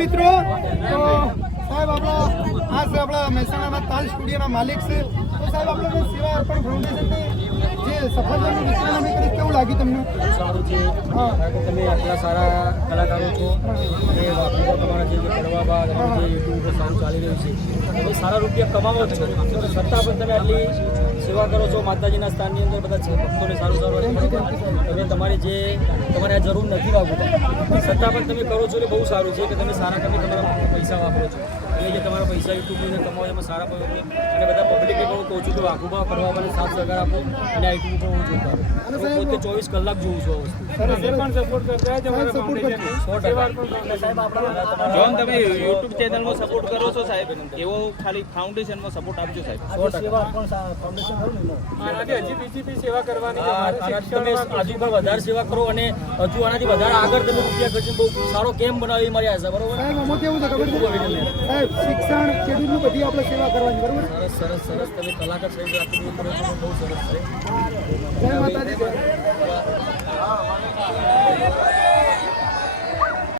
મિત્રો. તો સાહેબ આપણા આ છે આપણા મહેસાણાના તાલ સ્ટુડિયોના માલિક છે. તો સાહેબ આપણે સેવા અર્પણ ફાઉન્ડેશનની જે સફળતાનું વિતરણ અમે કરી કેવું લાગ્યું તમને? સારું છે. હા. તમે આટલા સારા કલાકારો છો અને તમારા જે જે બાદ જે યુટ્યુબ પર સારું ચાલી રહ્યું છે તમે સારા રૂપિયા કમાવો છો. છતાં પણ તમે આટલી સેવા કરો છો, માતાજીના સ્થાનની અંદર બધા ભક્તોને સારું સારું તમે તમારી જે, તમારે આ જરૂર નથી વાપરતા છતાં પણ તમે કરો છો એટલે બહુ સારું છે કે તમે સારા તમે તમારા પૈસા વાપરો છો. એટલે જે તમારા પૈસા યુટ્યુબ અંદર કમાવો એમાં સારા અને બધા કહું છું કે વાઘુબા કરવા મને સાથ સહકાર આપો અને આઈટી પણ હું જોતા હું પોતે ચોવીસ કલાક જોઉં છું આ વસ્તુ. સરસ સરસ. સપોર્ટ કરજો. સો ટકા. સાહેબ આપણા જોન તમે યુટ્યુબ ચેનલમાં સપોર્ટ કરો છો સાહેબ? એવો ખાલી ફાઉન્ડેશનમાં સપોર્ટ આપજો સાહેબ. પણ ફાઉન્ડેશન ખરું ને એનું. આનાથી હજી બીજી બી સેવા કરવાની આ- આનાથી તમે હજુ વધારે સેવા કરો અને હજુ આનાથી વધારે આગળ તમે રૂપિયા ખર્ચીને બહુ સારો કેમ બનાવી મારી આશા બરોબર? સાહેબ આમાં કેવું છે ખબર છે? સાહેબ શિક્ષણ ખેડૂતની બધી આપણે સેવા કરવાની બરોબર? સરસ સરસ સરસ. તમે કલાકાર સાહેબ કરો બહુ સરસ છે.